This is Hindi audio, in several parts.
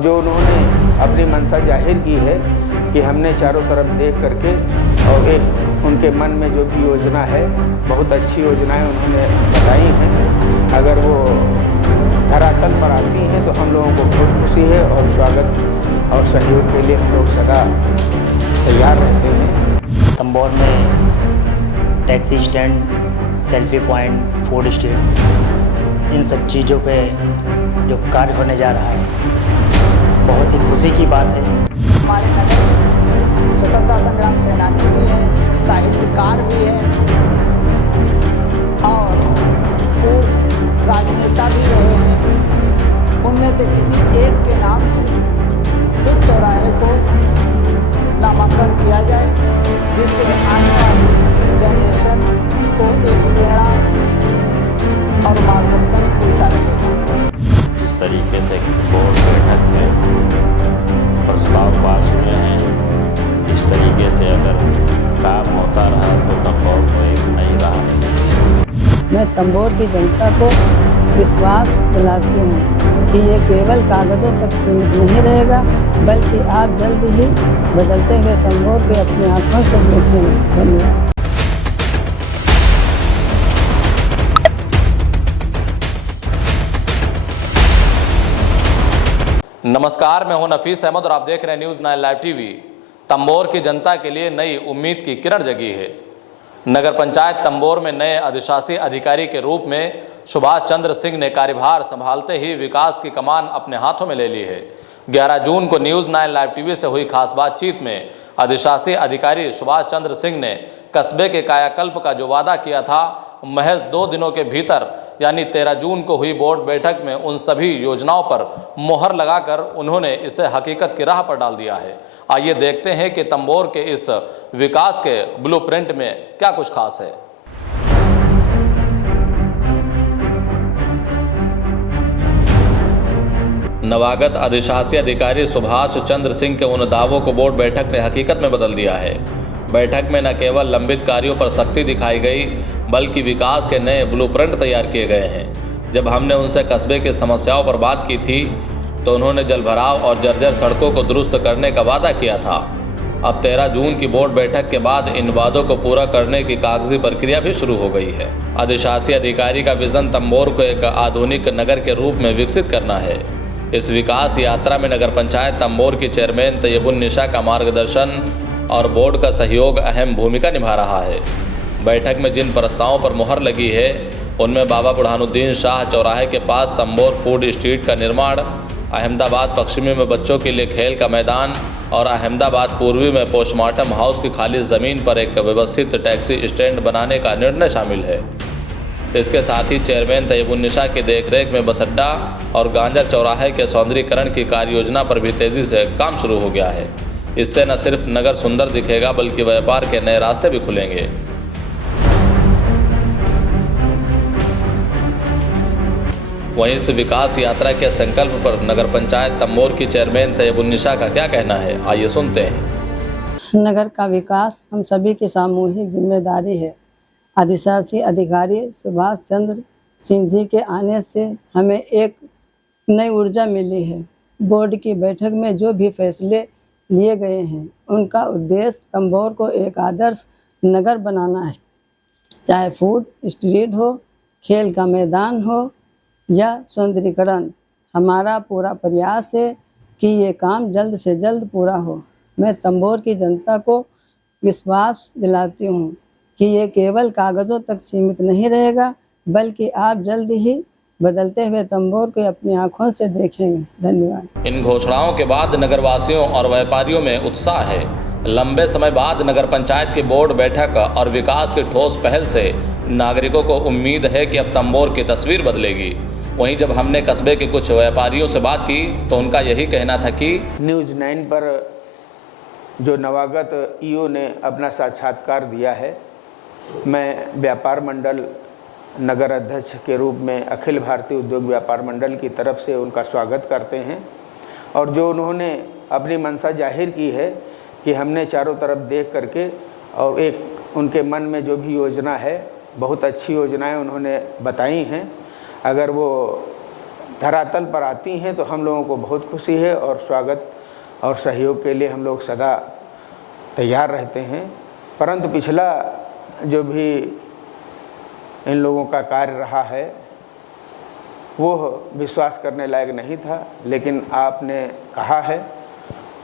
जो उन्होंने अपनी मंशा जाहिर की है कि हमने चारों तरफ देख करके और एक उनके मन में जो भी योजना है, बहुत अच्छी योजनाएं उन्होंने बताई हैं। अगर वो धरातल पर आती हैं तो हम लोगों को बहुत खुशी है और स्वागत और सहयोग के लिए हम लोग सदा तैयार रहते हैं। तंबोर में taxi stand, selfie point, food street, इन सब चीज़ों पे जो कार्य होने जा रहा है, बहुत ही खुशी की बात है। हमारे नगर में स्वतंत्रता संग्राम सेनानी भी हैं, साहित्यकार भी हैं और पूर्व राजनेता भी रहे हैं। उनमें से किसी एक के नाम से इस चौराहे को नामांकन किया जाए, जिससे आने वाली जनरेशन को एक प्रेरणा और मार्गदर्शन मिलता रहेगा। जिस तरीके से बोर्ड बैठक में प्रस्ताव पास हुए हैं, इस तरीके से अगर काम होता रहा तो तंबोर को एक नई राह। मैं तंबोर की जनता को विश्वास दिलाती हूँ कि ये केवल कागजों तक सीमित नहीं रहेगा, बल्कि आप जल्द ही बदलते हुए तंबोर को अपनी आंखों से देखेंगे। धन्यवाद। नमस्कार, मैं हूं नफीस अहमद और आप देख रहे हैं न्यूज़ 9 लाइव टीवी। तंबोर की जनता के लिए नई उम्मीद की किरण जगी है। नगर पंचायत तंबोर में नए अधिशासी अधिकारी के रूप में सुभाष चंद्र सिंह ने कार्यभार संभालते ही विकास की कमान अपने हाथों में ले ली है। 11 जून को न्यूज़ 9 लाइव टीवी से हुई खास बातचीत में अधिशासी अधिकारी सुभाष चंद्र सिंह ने कस्बे के कायाकल्प का जो वादा किया था, महज 2 दिनों के भीतर यानी 13 जून को हुई बोर्ड बैठक में उन सभी योजनाओं पर मोहर लगाकर उन्होंने इसे हकीकत की राह पर डाल दिया है। आइए देखते हैं कि तंबोर के इस विकास के ब्लूप्रिंट में क्या कुछ खास है। नवागत अधिशासी अधिकारी सुभाष चंद्र सिंह के उन दावों को बोर्ड बैठक ने हकीकत में बदल दिया है। बैठक में न केवल लंबित कार्यों पर सख्ती दिखाई गई, बल्कि विकास के नए ब्लूप्रिंट तैयार किए गए हैं। जब हमने उनसे कस्बे की समस्याओं पर बात की थी तो उन्होंने जलभराव और जर्जर सड़कों को दुरुस्त करने का वादा किया था। अब 13 जून की बोर्ड बैठक के बाद इन वादों को पूरा करने की कागजी प्रक्रिया भी शुरू हो गई है। अधिशासी अधिकारी का विजन तंबोर को एक आधुनिक नगर के रूप में विकसित करना है। इस विकास यात्रा में नगर पंचायत तंबोर की चेयरमैन तैयबुन्निसा का मार्गदर्शन और बोर्ड का सहयोग अहम भूमिका निभा रहा है। बैठक में जिन प्रस्तावों पर मोहर लगी है उनमें बाबा बुरहानुद्दीन शाह चौराहे के पास तंबोर फूड स्ट्रीट का निर्माण, अहमदाबाद पश्चिमी में बच्चों के लिए खेल का मैदान और अहमदाबाद पूर्वी में पोस्टमार्टम हाउस की खाली ज़मीन पर एक व्यवस्थित टैक्सी स्टैंड बनाने का निर्णय शामिल है। इसके साथ ही चेयरमैन तैयबुन्निसा की देखरेख में बस अड्डा और गांजर चौराहे के सौंदर्यीकरण की कार्य योजना पर भी तेज़ी से काम शुरू हो गया है। इससे न सिर्फ नगर सुंदर दिखेगा, बल्कि व्यापार के नए रास्ते भी खुलेंगे। वहीं इस विकास यात्रा के संकल्प पर नगर पंचायत तंबोर की चेयरमैन तैयबुन्निसा का क्या कहना है, आइए सुनते हैं। नगर का विकास हम सभी की सामूहिक जिम्मेदारी है। अधिशासी अधिकारी सुभाष चंद्र सिंह जी के आने से हमें एक नई ऊर्जा मिली है। बोर्ड की बैठक में जो भी फैसले लिए गए हैं उनका उद्देश्य तंबोर को एक आदर्श नगर बनाना है। चाहे फूड स्ट्रीट हो, खेल का मैदान हो या सौंदर्यीकरण, हमारा पूरा प्रयास है कि ये काम जल्द से जल्द पूरा हो। मैं तंबोर की जनता को विश्वास दिलाती हूँ कि ये केवल कागजों तक सीमित नहीं रहेगा, बल्कि आप जल्द ही बदलते हुए तंबोर को अपनी आंखों से देखेंगे। धन्यवाद। इन घोषणाओं के बाद नगरवासियों और व्यापारियों में उत्साह है। लंबे समय बाद नगर पंचायत की बोर्ड बैठक और विकास की ठोस पहल से नागरिकों को उम्मीद है कि अब तंबोर की तस्वीर बदलेगी। वहीं जब हमने कस्बे के कुछ व्यापारियों से बात की तो उनका यही कहना था कि न्यूज़ 9 पर जो नवागत ईओ ने अपना साक्षात्कार दिया है, मैं व्यापार मंडल नगर अध्यक्ष के रूप में अखिल भारतीय उद्योग व्यापार मंडल की तरफ से उनका स्वागत करते हैं। और जो उन्होंने अपनी मंशा जाहिर की है कि हमने चारों तरफ देख करके और एक उनके मन में जो भी योजना है, बहुत अच्छी योजनाएं उन्होंने बताई हैं। अगर वो धरातल पर आती हैं तो हम लोगों को बहुत खुशी है और स्वागत और सहयोग के लिए हम लोग सदा तैयार रहते हैं। परंतु पिछला जो भी इन लोगों का कार्य रहा है वो विश्वास करने लायक नहीं था, लेकिन आपने कहा है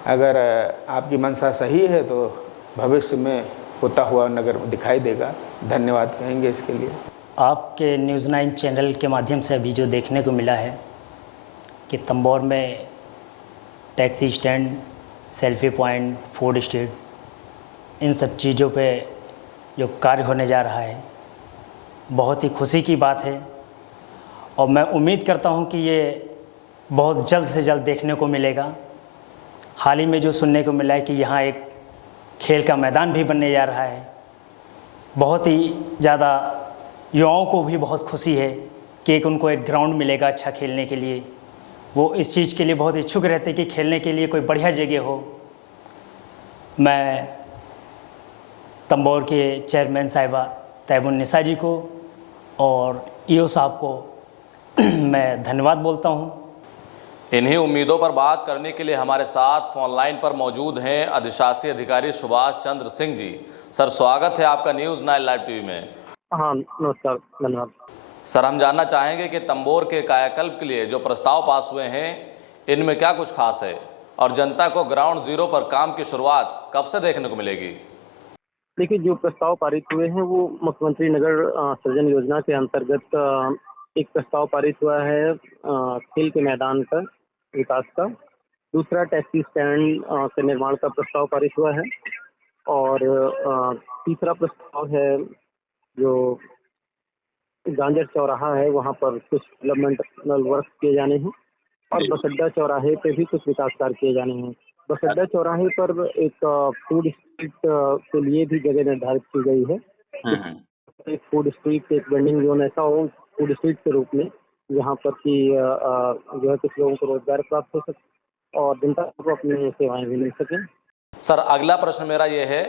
अगर आपकी मंशा सही है तो भविष्य में होता हुआ नगर दिखाई देगा। धन्यवाद कहेंगे इसके लिए। आपके न्यूज़ 9 चैनल के माध्यम से अभी जो देखने को मिला है कि तंबौर में taxi stand, selfie point, food street, इन सब चीज़ों पे जो कार्य होने जा रहा है बहुत ही खुशी की बात है और मैं उम्मीद करता हूं कि ये बहुत जल्द से जल्द देखने को मिलेगा। हाल ही में जो सुनने को मिला है कि यहाँ एक खेल का मैदान भी बनने जा रहा है। बहुत ही ज़्यादा युवाओं को भी बहुत खुशी है कि उनको एक ग्राउंड मिलेगा अच्छा खेलने के लिए। वो इस चीज़ के लिए बहुत इच्छुक रहते कि खेलने के लिए कोई बढ़िया जगह हो। मैं तंबौर के चेयरमैन साहिबा तैबुन्निसा जी को और ईओ साहब को मैं धन्यवाद बोलता हूं। इन्हीं उम्मीदों पर बात करने के लिए हमारे साथ फोन लाइन पर मौजूद हैं अधिशासी अधिकारी सुभाष चंद्र सिंह जी। सर, स्वागत है आपका न्यूज़ 9 लाइव टीवी में। हाँ, नमस्कार, धन्यवाद। सर, हम जानना चाहेंगे कि तंबौर के कायाकल्प के लिए जो प्रस्ताव पास हुए हैं इनमें क्या कुछ खास है और जनता को ग्राउंड जीरो पर काम की शुरुआत कब से देखने को मिलेगी? देखिए, जो प्रस्ताव पारित हुए हैं वो मुख्यमंत्री नगर सृजन योजना के अंतर्गत एक प्रस्ताव पारित हुआ है खेल के मैदान का विकास का। दूसरा टैक्सी स्टैंड के निर्माण का प्रस्ताव पारित हुआ है और तीसरा प्रस्ताव है जो गांजर चौराहा है वहाँ पर कुछ डेवलपमेंटल वर्क किए जाने हैं और बस अड्डा चौराहे पे भी कुछ विकास कार्य किए जाने हैं। बस अड्डा चौराहे पर एक फूड स्ट्रीट के लिए भी जगह निर्धारित की गई है। एक फूड स्ट्रीट, एक वेंडिंग जोन ऐसा हो फूड स्ट्रीट के रूप में जहाँ पर कि जो है कुछ लोगों को रोजगार प्राप्त हो सके और जनता को अपनी सेवाएं भी मिल सकें। सर, अगला प्रश्न मेरा ये है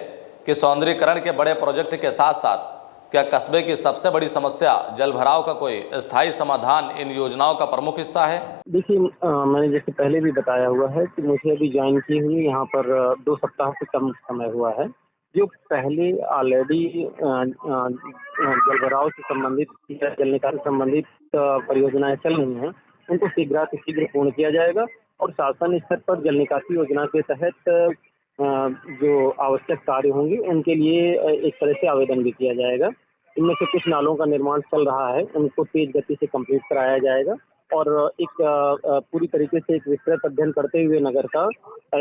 कि सौंदर्यीकरण के बड़े प्रोजेक्ट के साथ साथ क्या कस्बे की सबसे बड़ी समस्या जल भराव का कोई स्थायी समाधान इन योजनाओं का प्रमुख हिस्सा है? देखिए, मैंने जैसे पहले भी बताया हुआ है कि मुझे अभी ज्वाइन की हुई यहाँ पर 2 सप्ताह से कम समय हुआ है। जो पहले ऑलरेडी जल भराव से संबंधित, जल निकासी संबंधित परियोजनाएं चल रही हैं उनको शीघ्र पूर्ण किया जाएगा और शासन स्तर पर जल निकासी योजना के तहत जो आवश्यक कार्य होंगे उनके लिए एक तरह से आवेदन भी किया जाएगा। इनमें से कुछ नालों का निर्माण चल रहा है, उनको तेज गति से कंप्लीट कराया जाएगा और एक पूरी तरीके से एक विस्तृत अध्ययन करते हुए नगर का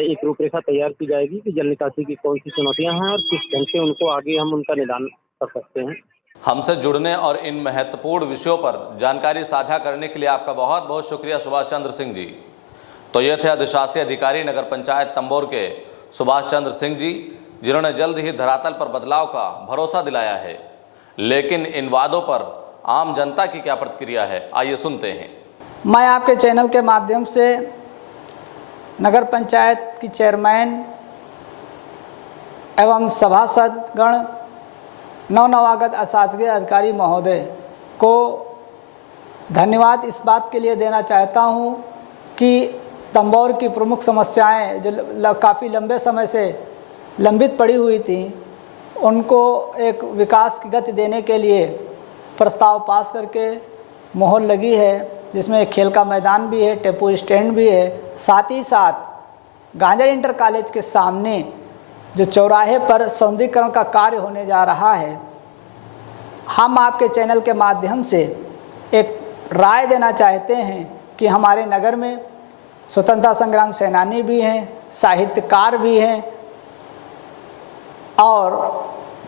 एक रूपरेखा तैयार की जाएगी कि जल निकासी की कौन सी चुनौतियां हैं और किस ढंग से उनको आगे हम उनका निदान कर सकते हैं। हमसे जुड़ने और इन महत्वपूर्ण विषयों पर जानकारी साझा करने के लिए आपका बहुत बहुत शुक्रिया सुभाष चंद्र सिंह जी। तो ये थे अधिशासी अधिकारी नगर पंचायत तंबौर के सुभाष चंद्र सिंह जी, जिन्होंने जल्द ही धरातल पर बदलाव का भरोसा दिलाया है। लेकिन इन वादों पर आम जनता की क्या प्रतिक्रिया है, आइए सुनते हैं। मैं आपके चैनल के माध्यम से नगर पंचायत की चेयरमैन एवं सभासदगण, नवनियुक्त अशासकीय अधिकारी महोदय को धन्यवाद इस बात के लिए देना चाहता हूं कि तंबौर की प्रमुख समस्याएं जो काफ़ी लंबे समय से लंबित पड़ी हुई थी उनको एक विकास की गति देने के लिए प्रस्ताव पास करके मोहर लगी है, जिसमें एक खेल का मैदान भी है, टेम्पो स्टैंड भी है। साथ ही साथ गांजर इंटर कॉलेज के सामने जो चौराहे पर सौंदर्यीकरण का कार्य होने जा रहा है। हम आपके चैनल के माध्यम से एक राय देना चाहते हैं कि हमारे नगर में स्वतंत्रता संग्राम सेनानी भी हैं, साहित्यकार भी हैं और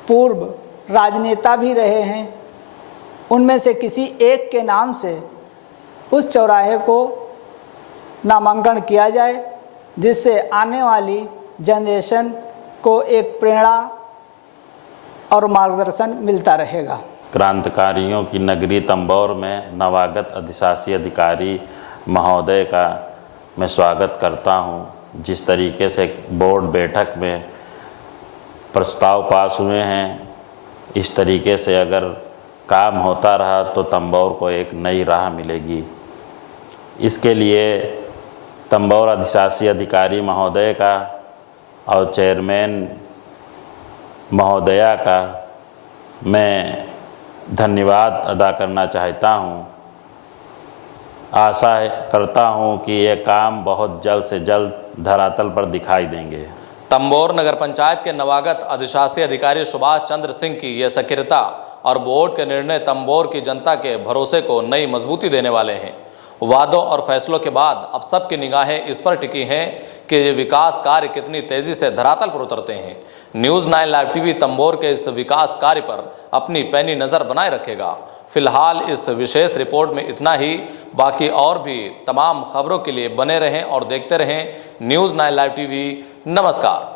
पूर्व राजनेता भी रहे हैं। उनमें से किसी एक के नाम से उस चौराहे को नामांकन किया जाए, जिससे आने वाली जनरेशन को एक प्रेरणा और मार्गदर्शन मिलता रहेगा। क्रांतिकारियों की नगरी तंबौर में नवागत अधिशासी अधिकारी महोदय का मैं स्वागत करता हूं। जिस तरीके से बोर्ड बैठक में प्रस्ताव पास हुए हैं, इस तरीके से अगर काम होता रहा तो तंबौर को एक नई राह मिलेगी इसके लिए तंबोर अधिशासी अधिकारी महोदय का और चेयरमैन महोदया का मैं धन्यवाद अदा करना चाहता हूँ। आशा करता हूँ कि ये काम बहुत जल्द से जल्द धरातल पर दिखाई देंगे। तंबोर नगर पंचायत के नवागत अधिशासी अधिकारी सुभाष चंद्र सिंह की यह सक्रियता और बोर्ड के निर्णय तंबोर की जनता के भरोसे को नई मजबूती देने वाले हैं। वादों और फैसलों के बाद अब सबकी निगाहें इस पर टिकी हैं कि ये विकास कार्य कितनी तेजी से धरातल पर उतरते हैं। न्यूज़ 9 लाइव टीवी तंबोर के इस विकास कार्य पर अपनी पैनी नज़र बनाए रखेगा। फिलहाल इस विशेष रिपोर्ट में इतना ही। बाकी और भी तमाम खबरों के लिए बने रहें और देखते रहें न्यूज़ 9 लाइव टीवी। नमस्कार।